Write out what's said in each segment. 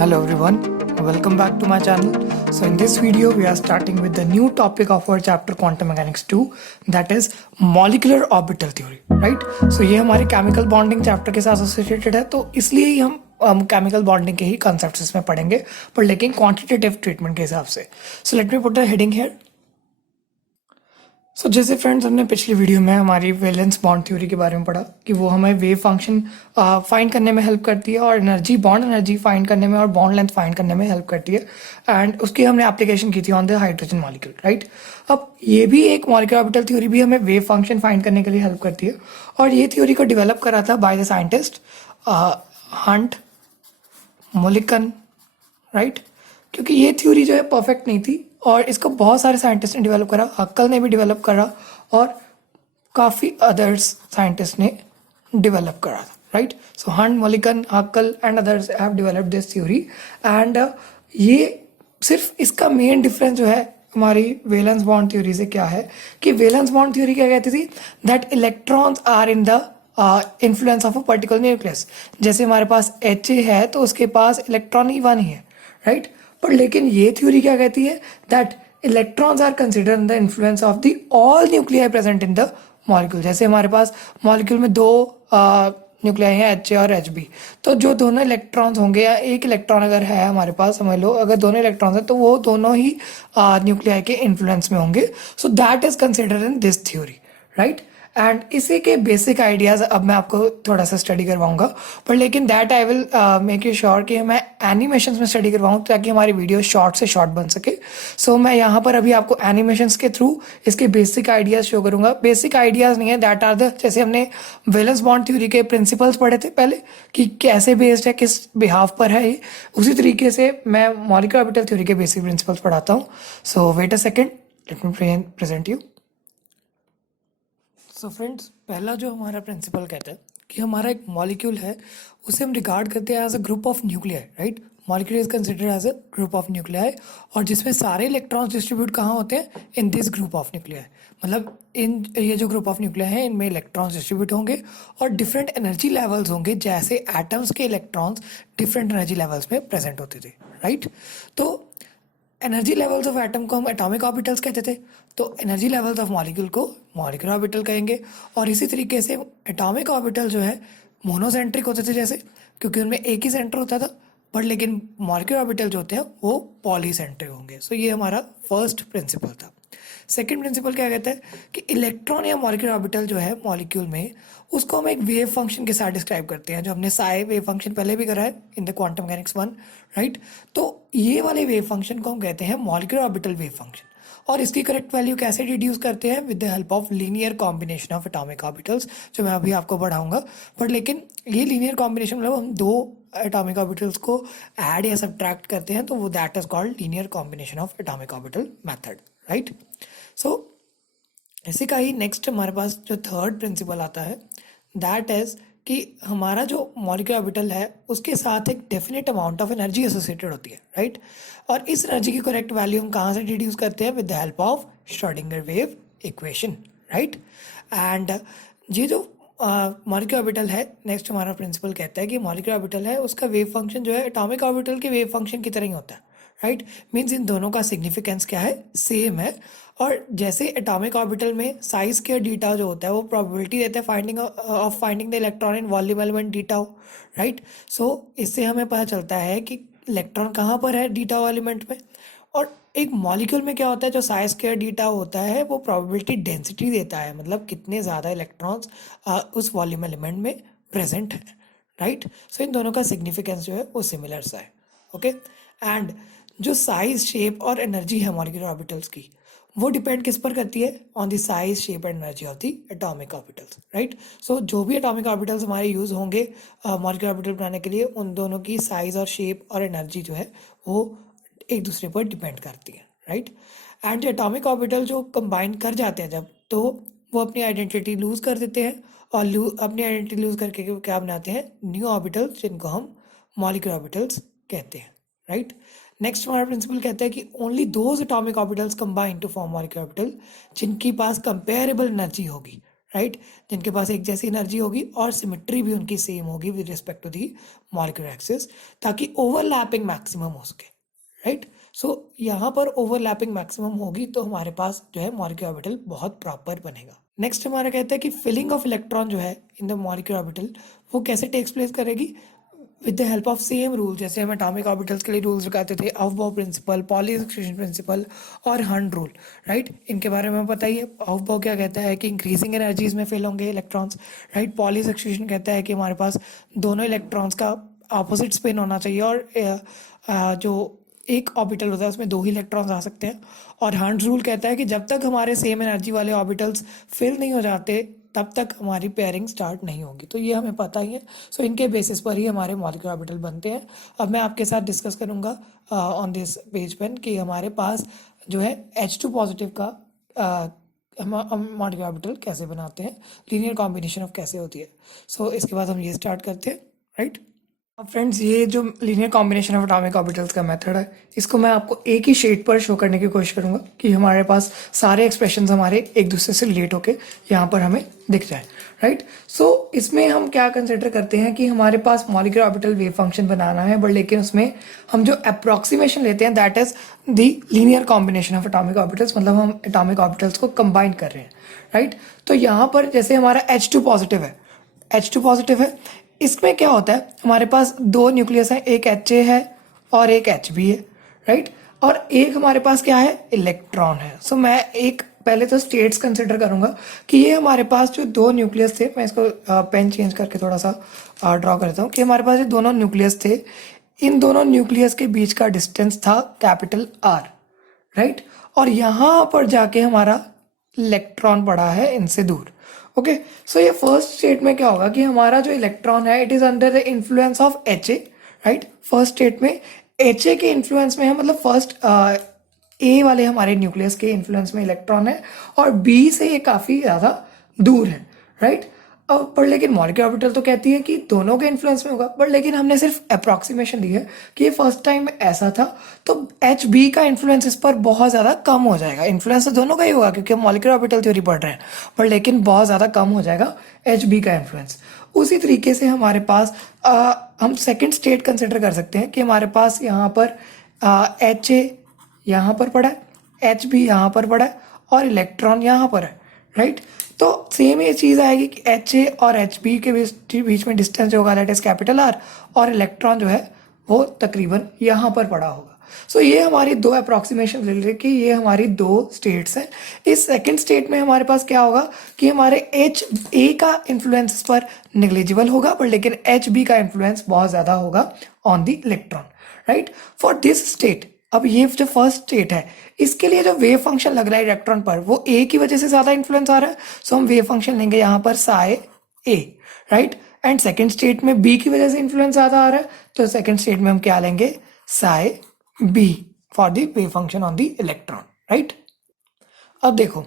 Hello everyone, welcome back to my channel. So in this video we are starting with the new topic of our chapter Quantum Mechanics 2, that is molecular orbital theory, right? So ये हमारे chemical bonding chapter के साथ associated है, तो इसलिए ही हम chemical bonding के ही concepts इसमें पढ़ेंगे, पर लेकिन quantitative treatment के हिसाब से. So let me put the heading here. सो जैसे फ्रेंड्स हमने पिछली वीडियो में हमारी वैलेंस बॉन्ड थ्योरी के बारे में पढ़ा कि वो हमें वेव फंक्शन फाइंड करने में हेल्प करती है और एनर्जी बॉन्ड एनर्जी फाइंड करने में और बॉन्ड लेंथ फाइंड करने में हेल्प करती है एंड उसकी हमने एप्लीकेशन की थी on the hydrogen molecule, right. अब ये भी एक मॉलिक्यूलर ऑर्बिटल थ्योरी भी हमें वेव फंक्शन फाइंड करने के लिए हेल्प करती है और ये थ्योरी को डेवलप करा था by the scientist Hund Mulliken, right. क्योंकि ये थ्योरी जो है परफेक्ट नहीं थी और इसको बहुत सारे साइंटिस्ट ने डेवलप करा, हक्कल ने भी डेवलप करा और काफ़ी अदर्स साइंटिस्ट ने डेवलप करा था, right. So Hund Mulliken Huckel and others have developed this theory and ये सिर्फ इसका मेन डिफरेंस जो है हमारी वैलेंस बॉन्ड थ्योरी से क्या है कि वैलेंस बॉन्ड थ्योरी क्या कहती थी that electrons are in the influence of a particular nucleus. जैसे हमारे पास HA है तो उसके पास इलेक्ट्रॉन ही वन ही है, राइट. पर लेकिन ये थ्योरी क्या कहती है that electrons are considered in the influence of the all nuclei present in the molecule. जैसे हमारे पास मॉलिक्यूल में दो न्यूक्लियाई हैं HA और HB, तो जो दोनों इलेक्ट्रॉन्स होंगे या एक इलेक्ट्रॉन अगर है हमारे पास, समझ लो अगर दोनों इलेक्ट्रॉन्स हैं तो वो दोनों ही न्यूक्लियाई के इन्फ्लुएंस में होंगे. So that is considered in this theory, right. And इसी के बेसिक आइडियाज़ अब मैं आपको थोड़ा सा स्टडी करवाऊंगा, पर लेकिन that I will make you sure कि मैं एनिमेशंस में स्टडी करवाऊँ ताकि हमारी वीडियो शॉर्ट से शॉर्ट बन सके. सो मैं यहाँ पर अभी आपको एनिमेशंस के थ्रू इसके बेसिक आइडियाज़ शो करूँगा. बेसिक आइडियाज़ नहीं है, दैट आर द, जैसे हमने वैलेंस बॉन्ड थ्योरी के प्रिंसिपल्स पढ़े थे पहले कि कैसे बेस्ड है, किस बिहाफ पर है ये, उसी तरीके से मैं मॉलिक्यूलर ऑर्बिटल थ्योरी के बेसिक प्रिंसिपल्स पढ़ाता हूँ. So wait a second, let me present you. So friends, पहला जो हमारा प्रिंसिपल कहता है कि हमारा एक मॉलिक्यूल है उसे हम रिगार्ड करते हैं as a group of nuclei, right. Molecule is considered as a group of nuclei और जिसमें सारे इलेक्ट्रॉन्स डिस्ट्रीब्यूट कहाँ होते हैं, in this group of nuclei. मतलब इन ये जो ग्रुप ऑफ न्यूक्लियाई है इनमें इलेक्ट्रॉन्स डिस्ट्रीब्यूट होंगे और डिफरेंट एनर्जी लेवल्स होंगे, जैसे एटम्स के इलेक्ट्रॉन्स डिफरेंट एनर्जी लेवल्स में प्रेजेंट होते थे, राइट. तो एनर्जी लेवल्स ऑफ एटम को हम एटॉमिक ऑर्बिटल्स कहते थे, तो एनर्जी लेवल्स ऑफ मॉलिक्यूल को मॉलिक्यूलर ऑर्बिटल कहेंगे. और इसी तरीके से एटॉमिक ऑर्बिटल जो है मोनोसेंट्रिक होते थे, जैसे क्योंकि उनमें एक ही सेंटर होता था, बट लेकिन मॉलिक्यूलर ऑर्बिटल जो होते हैं वो पॉलीसेंट्रिक होंगे. सो ये हमारा फर्स्ट प्रिंसिपल था. सेकेंड प्रिंसिपल क्या कहता है कि इलेक्ट्रॉन या मॉलिक्यूलर ऑर्बिटल जो है मॉलिक्यूल में, उसको हम एक वेव फंक्शन के साथ डिस्क्राइब करते हैं, जो हमने साई वेव फंक्शन पहले भी करा है in the quantum mechanics 1, right. तो ये वाले वेव फंक्शन को हम कहते हैं मॉलिक्यूलर ऑर्बिटल वेव फंक्शन. और इसकी करेक्ट वैल्यू कैसे डिड्यूस करते हैं, with the help of linear combination of atomic orbitals, जो मैं अभी आपको पढ़ाऊंगा. बट लेकिन ये लीनियर कॉम्बिनेशन मतलब हम दो एटॉमिक ऑर्बिटल्स को ऐड या सब्ट्रैक्ट करते हैं, तो वो that is called linear combination of atomic orbital method, right. So इसी का ही नेक्स्ट हमारे पास जो थर्ड प्रिंसिपल आता है दैट इज कि हमारा जो मॉलिक्यूलर ऑर्बिटल है उसके साथ एक definite amount of energy associated होती है, राइट. और इस एनर्जी की करेक्ट वैल्यू हम कहाँ से डिड्यूस करते हैं, with the help of Schrodinger wave equation, right. And ये जो मॉलिक्यूलर ऑर्बिटल है, नेक्स्ट हमारा प्रिंसिपल कहता है कि मॉलिक्यूलर ऑर्बिटल है उसका वेव फंक्शन जो है एटॉमिक ऑर्बिटल के वेव फंक्शन की तरह ही होता है, राइट. मीन्स इन दोनों का सिग्निफिकेंस क्या है, सेम है. और जैसे एटॉमिक ऑर्बिटल में साइज स्क्वायर डीटा जो होता है वो प्रोबेबिलिटी देता है finding the electron in volume element d tau, right. So इससे हमें पता चलता है कि इलेक्ट्रॉन कहाँ पर है डीटा एलिमेंट में. और एक मॉलिक्यूल में क्या होता है, जो साइज स्क्वायर डीटा होता है वो प्रोबेबिलिटी डेंसिटी देता है, मतलब कितने ज़्यादा इलेक्ट्रॉन्स उस वॉल्यूम एलिमेंट में प्रेजेंट है, राइट. सो इन दोनों का सिग्निफिकेंस जो है वो सिमिलर सा है, ओके. एंड जो साइज शेप और एनर्जी है मॉलिक्यूलर ऑर्बिटल्स की, वो डिपेंड किस पर करती है, on the size shape and energy of the atomic orbitals, right. So जो भी एटॉमिक ऑर्बिटल्स हमारे यूज़ होंगे मॉलिक्यूलर ऑर्बिटल बनाने के लिए, उन दोनों की साइज और शेप और एनर्जी जो है वो एक दूसरे पर डिपेंड करती है, राइट. एंड एटॉमिक ऑर्बिटल जो कंबाइन कर जाते हैं जब, तो वो अपनी आइडेंटिटी लूज़ कर देते हैं और अपनी आइडेंटिटी लूज़ करके क्या बनाते हैं, न्यू ऑर्बिटल्स, जिनको हम मॉलिक्यूलर ऑर्बिटल्स कहते हैं, राइट. नेक्स्ट हमारा प्रिंसिपल कहता है कि only those atomic orbitals combine to form molecular orbital जिनके पास कंपेरेबल एनर्जी होगी, राइट, जिनके पास एक जैसी एनर्जी होगी और सिमेट्री भी उनकी सेम होगी with respect to the molecular axis, ताकि ओवरलैपिंग मैक्सिमम हो सके, राइट। सो यहाँ पर ओवरलैपिंग मैक्सिमम होगी तो हमारे पास जो है मॉलिक्यूलर ऑर्बिटल बहुत प्रॉपर बनेगा। नेक्स्ट हमारा कहता है कि फिलिंग ऑफ इलेक्ट्रॉन जो है इन द मॉलिक्यूलर ऑर्बिटल वो कैसे टेक्स प्लेस करेगी, with the help of same rule, जैसे हम एटॉमिक ऑर्बिटल्स के लिए रूल्स लगाते थे, Aufbau principal, poly exclusion principle और हंड रूल, राइट। इनके बारे में बताइए। अफबाउ क्या कहता है कि इंक्रीजिंग एनर्जीज में फेल होंगे इलेक्ट्रॉन्स, राइट। पॉली एक्सक्लूजन कहता है कि हमारे पास दोनों इलेक्ट्रॉन्स का ऑपोजिट स्पिन होना चाहिए और जो एक ऑर्बिटल होता है उसमें दो ही इलेक्ट्रॉन्स आ सकते हैं। और हंड रूल कहता है कि जब तक हमारे सेम एनर्जी वाले ऑर्बिटल्स फिल नहीं हो जाते तब तक हमारी पेयरिंग स्टार्ट नहीं होगी। तो ये हमें पता ही है। सो इनके बेसिस पर ही हमारे मॉलिक्यूलर ऑर्बिटल बनते हैं। अब मैं आपके साथ डिस्कस करूँगा ऑन दिस पेज पेन कि हमारे पास जो है H2 पॉजिटिव का हम मॉलिक्यूलर ऑर्बिटल कैसे बनाते हैं, लीनियर कॉम्बिनेशन ऑफ कैसे होती है। सो इसके बाद हम ये स्टार्ट करते हैं, राइट। अब फ्रेंड्स, ये जो linear combination of atomic orbitals का मेथड है, इसको मैं आपको एक ही शेड पर शो करने की कोशिश करूंगा कि हमारे पास सारे एक्सप्रेशंस हमारे एक दूसरे से रिलेट होके यहाँ पर हमें दिख जाए, राइट। सो इसमें हम क्या कंसिडर करते हैं कि हमारे पास मॉलिक्यूलर ऑर्बिटल वेव फंक्शन बनाना है, बट लेकिन उसमें हम जो अप्रोक्सीमेशन लेते हैं that is the linear combination of atomic orbitals, मतलब हम एटॉमिक ऑर्बिटल्स को कंबाइन कर रहे हैं, राइट। तो यहाँ पर जैसे हमारा H2 पॉजिटिव है, H2 पॉजिटिव है, इसमें क्या होता है हमारे पास दो न्यूक्लियस है, एक HA है और एक HB है, राइट। और एक हमारे पास क्या है, इलेक्ट्रॉन है। सो मैं एक पहले तो स्टेट्स कंसिडर करूंगा कि ये हमारे पास जो दो न्यूक्लियस थे, मैं इसको पेन चेंज करके थोड़ा सा ड्रॉ करता हूँ कि हमारे पास ये दोनों न्यूक्लियस थे, इन दोनों न्यूक्लियस के बीच का डिस्टेंस था कैपिटल R, राइट। और यहाँ पर जाके हमारा इलेक्ट्रॉन पड़ा है इनसे दूर। ओके, सो ये फर्स्ट स्टेट में क्या होगा कि हमारा जो इलेक्ट्रॉन है it is under the influence of HA, right. First state में HA के इन्फ्लुएंस में है, मतलब फर्स्ट A वाले हमारे न्यूक्लियस के इन्फ्लुएंस में इलेक्ट्रॉन है और B से ये काफी ज्यादा दूर है, राइट। अब पर लेकिन मॉलिक्यूलर ऑर्बिटल तो कहती है कि दोनों के इन्फ्लुएंस में होगा, बट लेकिन हमने सिर्फ अप्रॉक्सीमेशन दी है कि ये फर्स्ट टाइम ऐसा था, तो HB का इन्फ्लुएंस इस पर बहुत ज़्यादा कम हो जाएगा। इन्फ्लुएंस तो दोनों का ही होगा क्योंकि हम मॉलिक्यूलर ऑर्बिटल थ्योरी पढ़ रहे हैं, पर लेकिन बहुत ज़्यादा कम हो जाएगा HB का इन्फ्लुएंस। उसी तरीके से हमारे पास हम सेकेंड स्टेट कंसिडर कर सकते हैं कि हमारे पास यहाँ पर HA यहाँ पर पड़ा है, HB यहाँ पर पड़ा है और इलेक्ट्रॉन यहाँ पर है, राइट। तो सेम ये चीज़ आएगी कि HA और HB के बीच में डिस्टेंस जो होगा दैट इज कैपिटल R, और इलेक्ट्रॉन जो है वो तकरीबन यहाँ पर पड़ा होगा। सो ये हमारी दो अप्रॉक्सीमेशन ले रहे कि ये हमारी दो स्टेट्स हैं। इस सेकंड स्टेट में हमारे पास क्या होगा कि हमारे HA का इन्फ्लुएंस पर नेग्लिजिबल होगा, पर लेकिन HB का इन्फ्लुएंस बहुत ज़्यादा होगा on the electron, right. For this state, अब ये जो फर्स्ट स्टेट है इसके लिए जो वेव फंक्शन लग रहा है इलेक्ट्रॉन पर वो A की वजह से ज्यादा इन्फ्लुएंस आ रहा है, सो हम वेव फंक्शन लेंगे यहाँ पर Sai A, right. And second state में B की वजह से इन्फ्लुएंस ज्यादा आ रहा है, तो सेकंड स्टेट में हम क्या लेंगे, Sai B for the wave function on the electron, right. अब देखो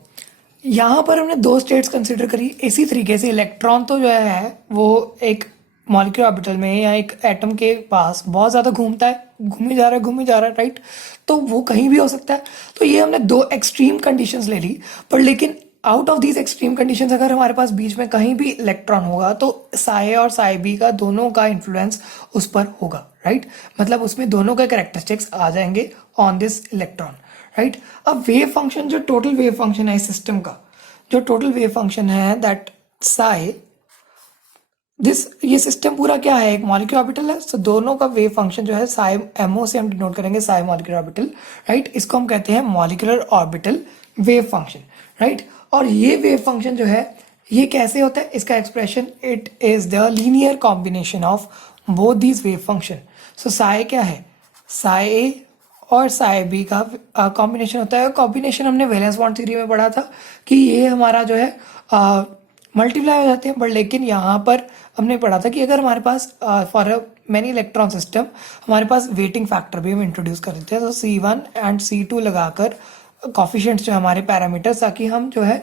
यहाँ पर हमने दो स्टेट्स कंसिडर करी। इसी तरीके से इलेक्ट्रॉन तो जो है वो एक मॉलिक्यूलर ऑर्बिटल में या एक एटम के पास बहुत ज़्यादा घूमता है, घूमे जा रहा है, राइट। तो वो कहीं भी हो सकता है। तो ये हमने दो एक्सट्रीम कंडीशंस ले ली, पर लेकिन out of these extreme conditions अगर हमारे पास बीच में कहीं भी इलेक्ट्रॉन होगा तो साई और साई बी का दोनों का इन्फ्लुएंस उस पर होगा, राइट। मतलब उसमें दोनों का कैरेक्टरिस्टिक्स आ जाएंगे ऑन दिस इलेक्ट्रॉन, राइट। अब वेव फंक्शन, जो टोटल वेव फंक्शन है इस सिस्टम का, जो टोटल वेव फंक्शन है दैट साई ये सिस्टम पूरा क्या है, एक मॉलिक्यूलर ऑर्बिटल है। तो दोनों का वेव फंक्शन जो है साई MO से हम डिनोट करेंगे, साई मॉलिक्यूलर ऑर्बिटल, राइट। इसको हम कहते हैं molecular orbital wave function, right. और ये वेव फंक्शन जो है ये कैसे होता है, इसका expression it is the linear combination of both these wave function. So psi क्या है, साई ए और साई बी का कॉम्बिनेशन होता है। कॉम्बिनेशन हमने वैलेंस बॉन्ड थ्योरी में पढ़ा था कि ये हमारा जो है मल्टीप्लाई हो जाते हैं, बट लेकिन यहाँ पर हमने पढ़ा था कि अगर हमारे पास फॉर मैनी इलेक्ट्रॉन सिस्टम हमारे पास वेटिंग फैक्टर भी हम इंट्रोड्यूस कर देते हैं, तो C1 एंड C2 लगाकर कॉफिशिएंट्स जो हमारे पैरामीटर्स, ताकि हम जो है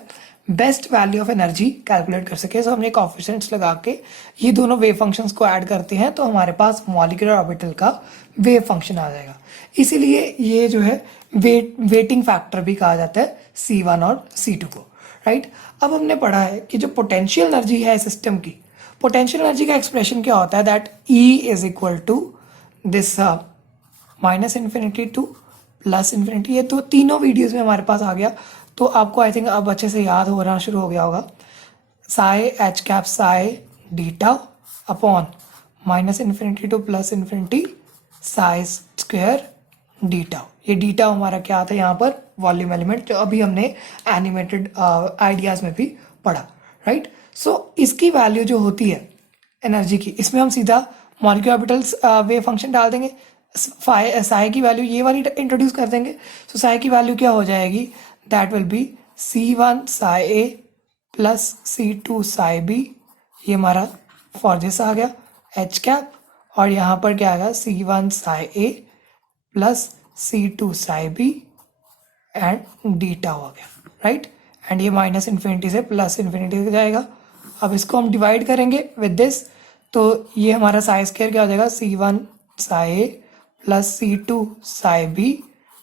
best value of energy calculate कर सके। सो हमने कॉफिशिएंट्स लगा के ये दोनों वेव फंक्शंस को ऐड करते हैं तो हमारे पास मॉलिक्यूलर ऑर्बिटल का वेव फंक्शन आ जाएगा। इसीलिए ये जो है वेटिंग फैक्टर भी कहा जाता है C1 और C2 को, राइट। अब हमने पढ़ा है कि जो पोटेंशियल एनर्जी है सिस्टम की, पोटेंशियल एनर्जी का एक्सप्रेशन क्या होता है, that E is equal to this minus infinity to plus infinity. ये तो तीनों वीडियोस में हमारे पास आ गया, तो आपको आई थिंक अब अच्छे से याद होना शुरू हो गया होगा। Psi H cap psi d tau upon minus infinity to plus infinity psi square d tau. ये डीटा हमारा क्या आता है यहाँ पर, वॉल्यूम एलिमेंट, जो अभी हमने एनिमेटेड आइडियाज में भी पढ़ा, राइट। सो इसकी वैल्यू जो होती है एनर्जी की, इसमें हम सीधा मॉलिक्यूलर ऑर्बिटल्स वेव फंक्शन डाल देंगे, साई की वैल्यू ये वाली इंट्रोड्यूस कर देंगे। सो साई की वैल्यू क्या हो जाएगी, that will be C1 psi A plus C2 psi B, ये हमारा फॉर दिस आ गया एच कैप, और यहाँ पर क्या आएगा C1 psi A plus C2 psi B and d tau हो गया, राइट। एंड ये माइनस इन्फिनिटी से प्लस इन्फिनिटी तक जाएगा। अब इसको हम डिवाइड करेंगे विद दिस, तो ये हमारा साई स्क्वायर क्या हो जाएगा, C1 psi A plus C2 psi B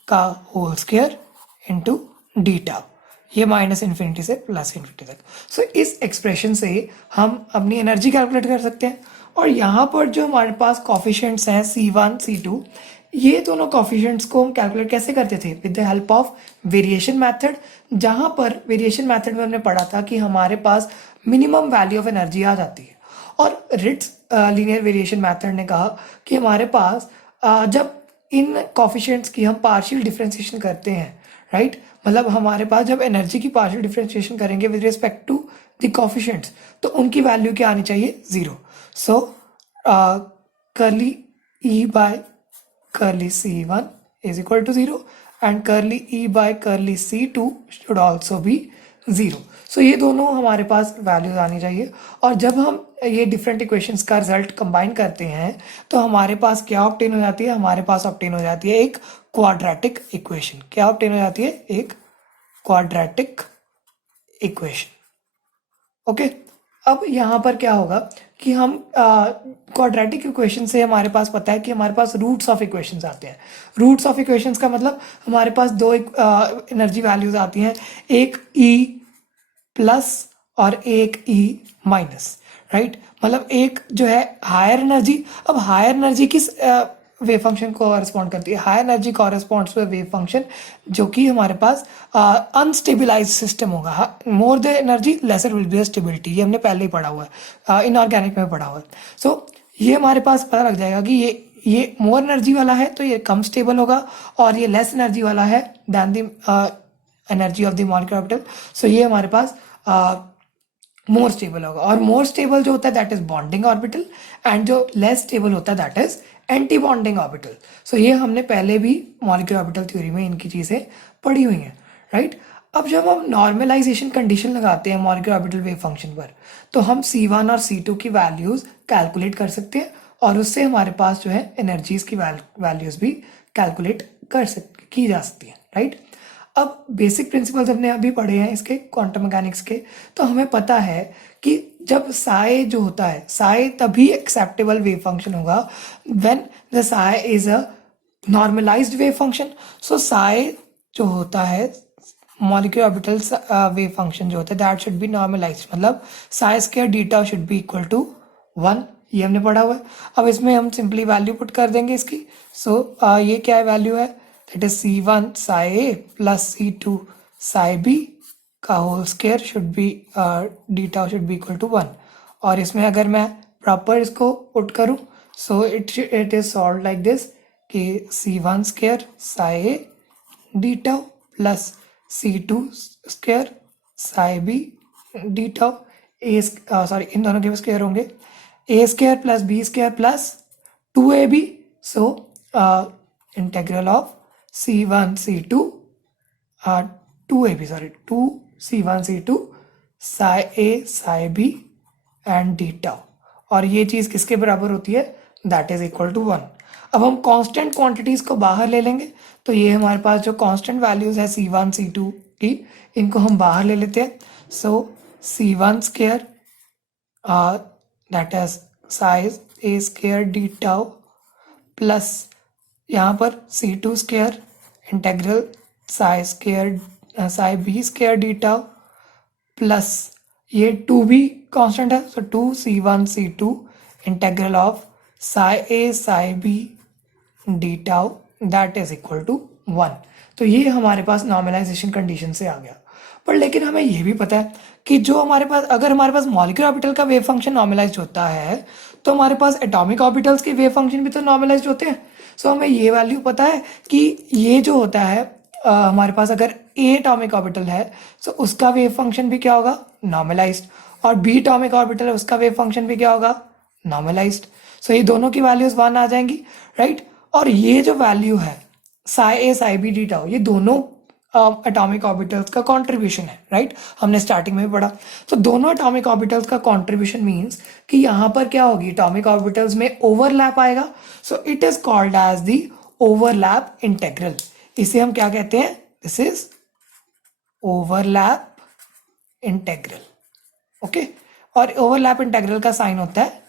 का होल स्क्वायर इंटू डीटा, ये माइनस इन्फिनिटी से प्लस इन्फिनिटी तक। सो इस एक्सप्रेशन से हम अपनी एनर्जी कैलकुलेट कर सकते हैं। और यहाँ पर जो हमारे पास कॉफिशिएंट्स हैं C1 C2, ये दोनों कॉफिशिएंट्स को हम कैलकुलेट कैसे करते थे, with the help of variation method. जहाँ पर वेरिएशन मेथड में हमने पढ़ा था कि हमारे पास मिनिमम वैल्यू ऑफ एनर्जी आ जाती है, और रिट्स लीनियर वेरिएशन मेथड ने कहा कि हमारे पास जब इन कॉफिशिएंट्स की हम पार्शियल डिफरेंशिएशन करते हैं, राइट, मतलब हमारे पास जब एनर्जी की पार्शियल डिफरेंशिएशन करेंगे with respect to the coefficients, तो उनकी वैल्यू क्या आनी चाहिए, 0। सो curly E by curly C1 is equal to 0 and curly E by curly C2 should also be 0। सो ये दोनों हमारे पास वैल्यूज आनी चाहिए। और जब हम ये डिफरेंट इक्वेशंस का रिजल्ट कंबाइन करते हैं तो हमारे पास क्या ऑब्टेन हो जाती है, हमारे पास ऑब्टेन हो जाती है एक क्वाड्रेटिक इक्वेशन। क्या ऑब्टेन हो जाती है, एक क्वाड्रेटिक इक्वेशन। ओके, अब यहाँ पर क्या होगा कि हम क्वाड्रेटिक इक्वेशन से हमारे पास पता है कि हमारे पास रूट्स ऑफ इक्वेशंस आते हैं। रूट्स ऑफ इक्वेशंस का मतलब हमारे पास दो एनर्जी वैल्यूज आती हैं, एक E प्लस और एक E माइनस, राइट। मतलब एक जो है हायर एनर्जी, अब हायर एनर्जी किस वेव फंक्शन को कॉरेस्पॉन्ड करती है, high energy corresponds to wave function जो कि हमारे पास अनस्टेबिलाइज सिस्टम होगा। More the energy lesser will be stability, ये हमने पहले ही पढ़ा हुआ है, इनऑर्गेनिक में पढ़ा हुआ है। सो ये हमारे पास पता लग जाएगा कि ये मोर एनर्जी वाला है तो ये कम स्टेबल होगा, और ये लेस एनर्जी वाला है than the energy of the molecular orbital, so ये हमारे पास मोर स्टेबल होगा। और मोर स्टेबल जो होता है that is bonding orbital, and जो लेस स्टेबल होता है that is antibonding orbital. So ये हमने पहले भी मॉलिक्यूलर ऑर्बिटल थ्योरी में इनकी चीज़ें पढ़ी हुई हैं, राइट। अब जब हम नॉर्मलाइजेशन कंडीशन लगाते हैं मॉलिक्यूलर ऑर्बिटल वेव फंक्शन पर, तो हम C1 और C2 की वैल्यूज कैलकुलेट कर सकते हैं, और उससे हमारे पास जो है एनर्जीज की वैल्यूज भी कैलकुलेट की जा सकती है, राइट। अब बेसिक प्रिंसिपल्स हमने अभी पढ़े हैं इसके क्वांटम मैकेनिक्स के, तो हमें पता है कि जब साई जो होता है, साई तभी एक्सेप्टेबल वेव फंक्शन होगा when the psi is a normalised wave function. So psi जो होता है मॉलिक्यूलर ऑर्बिटल वेव फंक्शन जो होता है दैट शुड बी नॉर्मलाइज्ड, मतलब psi square d tau should be equal to 1, ये हमने पढ़ा हुआ है। अब इसमें हम सिंपली वैल्यू पुट कर देंगे इसकी। सो ये क्या वैल्यू है, that is C1 psi A plus C2 psi B का whole square should be d tau should be equal to 1। और इसमें अगर मैं प्रॉपर इसको पुट करूं, so it is solve like this कि C1 square psi A d tau plus C2 square psi B d tau, इन दोनों के स्क्वायर होंगे, A square plus B square plus 2ab। So integral of C1 C2 2ab, 2C1 C2 Sai A psi B and d tau, और ये चीज़ किसके बराबर होती है, दैट इज इक्वल टू 1। अब हम कांस्टेंट क्वांटिटीज को बाहर ले लेंगे, तो ये हमारे पास जो कांस्टेंट वैल्यूज है C1 C2 की, इनको हम बाहर ले लेते हैं। So C1 square that is psi A square d tau plus यहाँ पर C2 square integral psi square psi B square d tau plus ये 2 भी कांस्टेंट है, so 2c1c2 integral of psi A psi B d tau that is equal to 1। तो ये हमारे पास normalisation condition से आ गया। पर लेकिन हमें ये भी पता है कि जो हमारे पास अगर हमारे पास मॉलिक्यूलर ऑर्बिटल का वेव फंक्शन नॉर्मलाइज्ड होता है तो हमारे पास एटॉमिक ऑर्बिटल्स के वेव फंक्शन भी तो नॉर्मलाइज्ड होते हैं। सो हमें ये वैल्यू पता है कि ये जो होता है हमारे पास अगर ए एटॉमिक ऑर्बिटल है तो उसका वेव फंक्शन भी क्या होगा, नॉर्मलाइज्ड, और बी एटॉमिक ऑर्बिटल है उसका वेव फंक्शन भी क्या होगा, नॉर्मलाइज्ड। सो ये दोनों की वैल्यूज 1 आ जाएंगी, राइट। और ये जो वैल्यू है Sai A psi B d tau ये दोनों एटॉमिक ऑर्बिटल्स का कंट्रीब्यूशन है, राइट। हमने स्टार्टिंग में भी पढ़ा। तो दोनों एटॉमिक ऑर्बिटल्स का कंट्रीब्यूशन मींस कि यहाँ पर क्या होगी, एटॉमिक ऑर्बिटल्स में ओवरलैप आएगा। So it is called as the overlap integral. इसे हम क्या कहते हैं, this is overlap integral, okay. और ओवरलैप इंटेग्रल का साइन होता है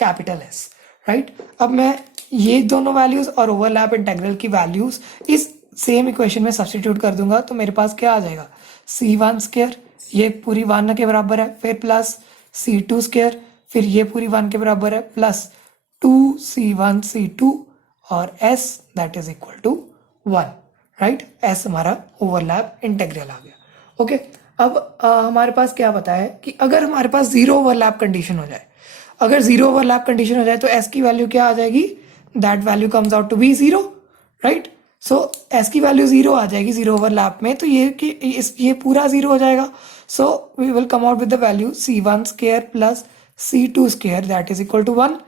कैपिटल एस, राइट। अब मैं ये दोनों वैल्यूज और ओवरलैप इंटेग्रल की वैल्यूज इस सेम इक्वेशन में सब्स्टिट्यूट कर दूंगा तो मेरे पास क्या आ जाएगा, c1 स्क्वायर ये पूरी 1 के बराबर है, फिर प्लस c2 स्क्वायर फिर ये पूरी 1 के बराबर है, प्लस 2c1 c2 और s that is equal to 1, right. s हमारा ओवरलैप इंटेग्रल आ गया, ओके। अब हमारे पास क्या पता है कि अगर हमारे पास जीरो ओवरलैप कंडीशन हो जाए, अगर जीरो ओवरलैप कंडीशन हो जाए तो s की वैल्यू क्या आ जाएगी, that value comes out to be 0, right. So s की वैल्यू 0 आ जाएगी जीरो ओवरलैप में, तो ये पूरा 0 हो जाएगा। So we will come out with the value c1 square plus c2 square that is equal to 1।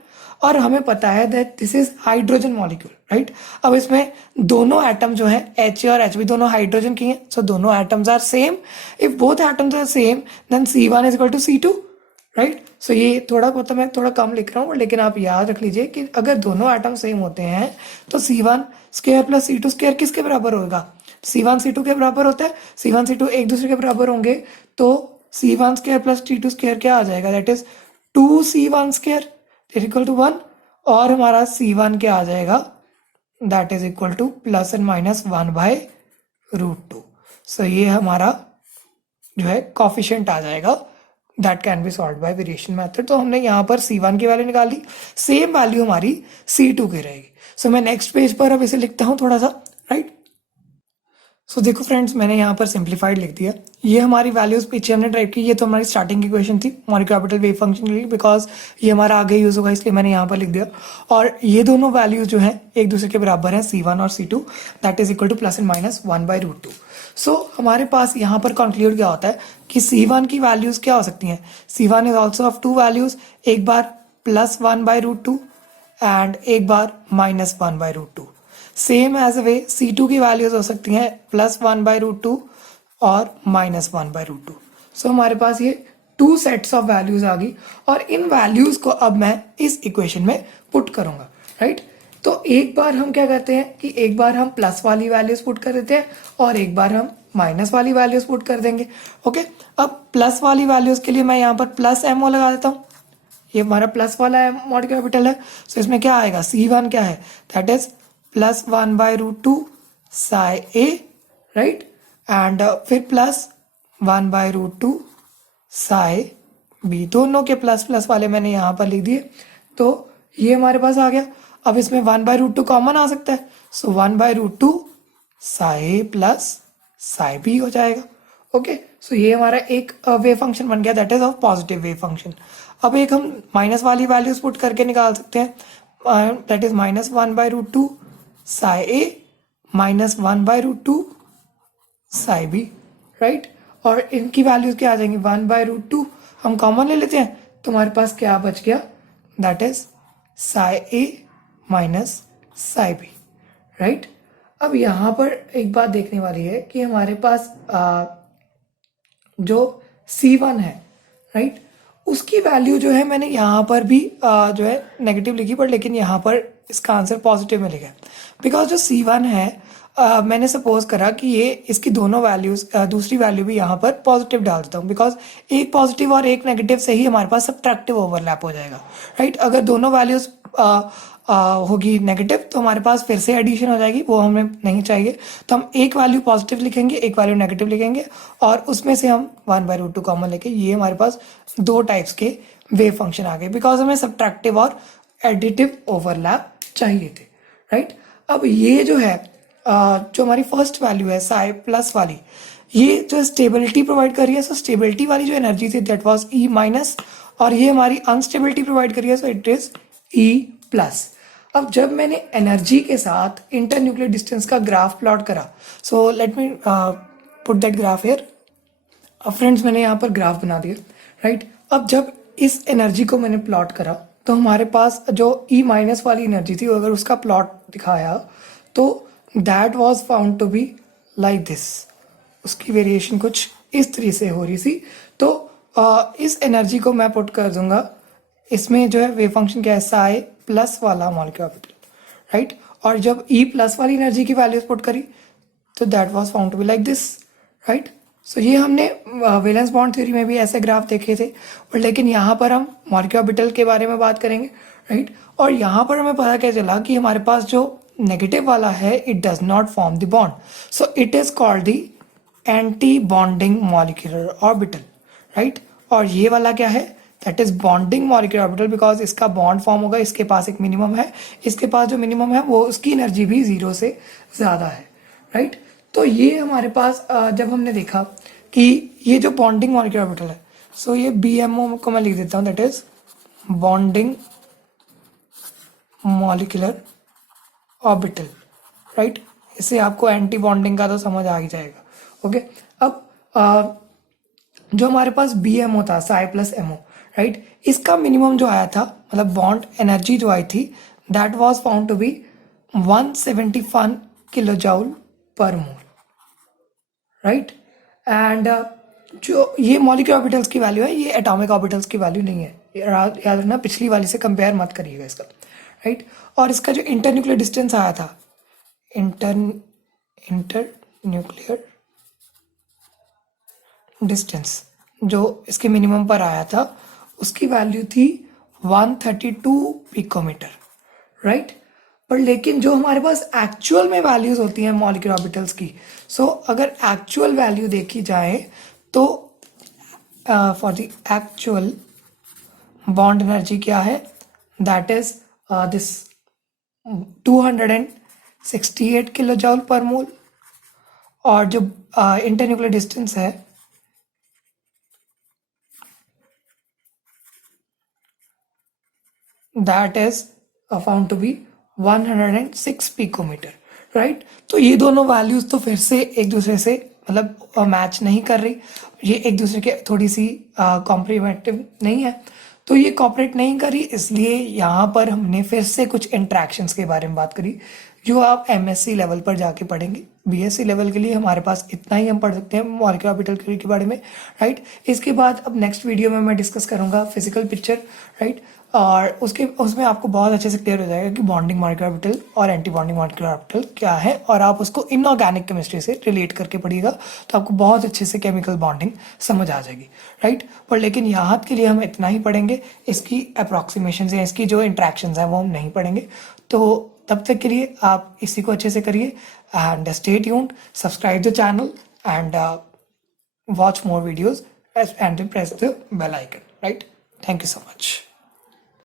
और हमें पता है that this is hydrogen molecule, right. अब इसमें दोनों एटम जो है H और H भी दोनों हाइड्रोजन की हैं, सो दोनों atoms are same. If both atoms are same then c1 is equal to c2, right. So ये थोड़ा बहुत मैं थोड़ा कम लिख रहा हूँ, लेकिन आप याद रख लीजिए कि अगर दोनों एटम सेम होते हैं तो c1 square plus c2 square किसके बराबर होगा, c1 c2 के बराबर होता है। c1 c2 एक दूसरे के बराबर होंगे तो c1 square plus c2 square क्या आ जाएगा, that is 2c1 square equal to 1, और हमारा c1 क्या आ जाएगा, that is equal to plus and minus 1/√2। So ये हमारा जो है कॉफिशिएंट आ जाएगा, that can be solve by variation method. तो हमने यहाँ पर c1 की वैल्यू निकाल दी, सेम वैल्यू हमारी c2 की रहेगी। सो मैं नेक्स्ट पेज पर अब इसे लिखता हूँ थोड़ा सा, राइट। सो देखो फ्रेंड्स, मैंने यहाँ पर सिंप्लीफाइड लिख दिया। ये हमारी वैल्यूज पीछे हमने ड्राइव की, ये तो हमारी स्टार्टिंग की क्वेश्चन थी मॉलिक्यूलर ऑर्बिटल वेव फंक्शन के लिए, बिकॉज ये हमारा आगे यूज होगा इसलिए मैंने यहाँ पर लिख दिया। और ये दोनों वैल्यूज जो हैं एक दूसरे के बराबर हैं, c1 और c2 that is equal to plus and minus 1/√2। सो हमारे पास यहाँ पर कंक्लूड क्या होता है कि c1 की वैल्यूज क्या हो सकती हैं, c1 is also of 2 values, एक बार प्लस 1/√2 एंड एक बार माइनस 1/√2। सेम एज वे c2 की वैल्यूज हो सकती हैं प्लस 1/√2 और माइनस 1/√2। सो हमारे पास ये 2 सेट्स ऑफ वैल्यूज आ गई, और इन वैल्यूज को अब मैं इस इक्वेशन में पुट करूंगा, राइट। तो एक बार हम क्या करते हैं कि एक बार हम प्लस वाली वैल्यूज पुट कर देते हैं और एक बार हम माइनस वाली वैल्यूज पुट कर देंगे, ओके। अब प्लस वाली वैल्यूज के लिए मैं यहाँ पर प्लस MO लगा देता हूँ, ये हमारा प्लस वाला मॉलिक्यूलर ऑर्बिटल है। सो इसमें क्या आएगा, c1 क्या है, that is plus 1/√2 psi A, right, and फिर प्लस 1/√2 साई बी, दोनों के प्लस प्लस वाले मैंने यहाँ पर लिख दिए। तो ये हमारे पास आ गया। अब इसमें 1/√2 कॉमन आ सकता है, सो 1/√2 psi A plus psi B हो जाएगा, ओके। सो ये हमारा एक वेव फंक्शन बन गया, that is of positive wave function. अब एक हम माइनस वाली वैल्यूज पुट करके निकाल सकते हैं, that is minus 1/√2 psi A minus 1/√2 psi B, right. और इनकी वैल्यूज क्या आ जाएंगी, 1/√2 हम कॉमन ले लेते हैं तो हमारे पास क्या बच गया, that is psi A minus psi B, right. अब यहाँ पर एक बात देखने वाली है कि हमारे पास जो c1 है, राइट, उसकी वैल्यू जो है मैंने यहाँ पर भी जो है नेगेटिव लिखी, पर लेकिन यहाँ पर इसका आंसर पॉजिटिव में लिखा है, बिकॉज जो c1 है मैंने सपोज करा कि ये इसकी दोनों वैल्यूज दूसरी वैल्यू भी यहाँ पर पॉजिटिव डाल देता हूँ, बिकॉज एक पॉजिटिव और एक नेगेटिव से ही हमारे पास सब्ट्रैक्टिव ओवरलैप हो जाएगा, राइट। अगर दोनों वैल्यूज होगी नेगेटिव, तो हमारे पास फिर से एडिशन हो जाएगी, वो हमें नहीं चाहिए। तो हम एक वैल्यू पॉजिटिव लिखेंगे, एक वैल्यू नेगेटिव लिखेंगे, और उसमें से हम 1/√2 कॉमन लेके, ये हमारे पास दो टाइप्स के वेव फंक्शन आ गए, बिकॉज हमें सब्ट्रैक्टिव और एडिटिव ओवरलैप चाहिए थे, राइट। अब ये जो है जो हमारी फर्स्ट वैल्यू है साई प्लस वाली, ये जो स्टेबिलिटी प्रोवाइड कर रही है, सो स्टेबिलिटी वाली जो एनर्जी थी दैट वाज ई माइनस, और ये हमारी अनस्टेबिलिटी प्रोवाइड कर रही है, सो इट इज ई प्लस। अब जब मैंने एनर्जी के साथ इंटरन्यूक्लियर डिस्टेंस का ग्राफ प्लॉट करा, so let me put that graph here. अब फ्रेंड्स मैंने यहाँ पर ग्राफ बना दिया, राइट। अब जब इस एनर्जी को मैंने प्लॉट करा, तो हमारे पास जो ई माइनस वाली एनर्जी थी, अगर उसका प्लॉट दिखाया तो that was found to be like this. उसकी वेरिएशन कुछ इस तरीके से हो रही थी। तो इस एनर्जी को मैं पुट कर दूंगा, इसमें जो है वेव फंक्शन क्या है, साई प्लस वाला मॉलिक्यूलर ऑर्बिटल, राइट। और जब ई प्लस वाली एनर्जी की वैल्यूज पुट करी, तो that was found to be like this, right. So ये हमने वैलेंस बॉन्ड थ्योरी में भी ऐसे ग्राफ देखे थे, और लेकिन यहाँ पर हम मॉलिक्यूलर ऑर्बिटल के बारे में बात करेंगे, राइट। और यहाँ पर हमें पता क्या चला कि हमारे पास जो नेगेटिव वाला है, it does not form the bond, so it is called the anti bonding molecular orbital, right. और ये वाला क्या है, that is bonding molecular orbital, because इसका बॉन्ड फॉर्म होगा, इसके पास एक मिनिमम है, इसके पास जो मिनिमम है वो उसकी एनर्जी भी 0 से ज़्यादा है, राइट। तो ये हमारे पास जब हमने देखा कि ये जो बॉन्डिंग मॉलिक्यूलर ऑर्बिटल है, सो ये BMO को मैं लिख देता हूँ, that is bonding molecular orbital, right. इससे आपको एंटी बॉन्डिंग का तो समझ आ ही जाएगा, ओके। अब जो हमारे पास BMO था, साई प्लस MO, राइट, इसका मिनिमम जो आया था, मतलब बॉन्ड एनर्जी जो आई थी, that was found to be 171 kilo joule per mole, right. And जो ये मॉलिक्यूलर ऑर्बिटल्स की वैल्यू है, ये एटॉमिक ऑर्बिटल्स की वैल्यू नहीं है, याद रखना, पिछली वाली से कंपेयर मत करिएगा इसका, राइट। और इसका जो इंटरन्यूक्लियर डिस्टेंस आया था, इंटरन्यूक्लियर डिस्टेंस जो इसके मिनिमम पर आया था, उसकी वैल्यू थी 132 पिकोमीटर, राइट। पर लेकिन जो हमारे पास एक्चुअल में वैल्यूज होती हैं मॉलिक्यूलर ऑर्बिटल्स की, सो अगर एक्चुअल वैल्यू देखी जाए तो for the actual bond energy क्या है, that is this 268 kilo joule per mole, और जो इंटरन्यूक्लियर डिस्टेंस है that is found to be 106 picometre, right. तो ये दोनों वैल्यूज तो फिर से एक दूसरे से मतलब मैच नहीं कर रही, ये एक दूसरे के थोड़ी सी कॉम्प्लीमेंटिव नहीं है, तो ये कॉपरेट नहीं करी, इसलिए यहाँ पर हमने फिर से कुछ इंट्रैक्शंस के बारे में बात करी, जो आप MSc लेवल पर जाके पढ़ेंगे। BSc लेवल के लिए हमारे पास इतना ही हम पढ़ सकते हैं मॉलिक्यूलर ऑर्बिटल थ्योरी के बारे में, राइट। इसके बाद अब नेक्स्ट वीडियो में मैं डिस्कस करूंगा फिजिकल पिक्चर, राइट। और उसमें आपको बहुत अच्छे से क्लियर हो जाएगा कि बॉन्डिंग मॉलिक्यूलर ऑर्बिटल और एंटी बॉन्डिंग मॉलिक्यूलर ऑर्बिटल क्या है, और आप उसको इनऑर्गेनिक केमिस्ट्री से रिलेट करके पढ़िएगा, तो आपको बहुत अच्छे से केमिकल बॉन्डिंग समझ आ जाएगी, राइट। पर लेकिन यहाँ के लिए हम इतना ही पढ़ेंगे, इसकी अप्रॉक्सीमेशन या इसकी जो इंट्रैक्शंस हैं वो हम नहीं पढ़ेंगे। तो तब तक के लिए आप इसी को अच्छे से करिए, and stay tuned, subscribe the channel and watch more videos and press the bell icon, right? Thank you so much.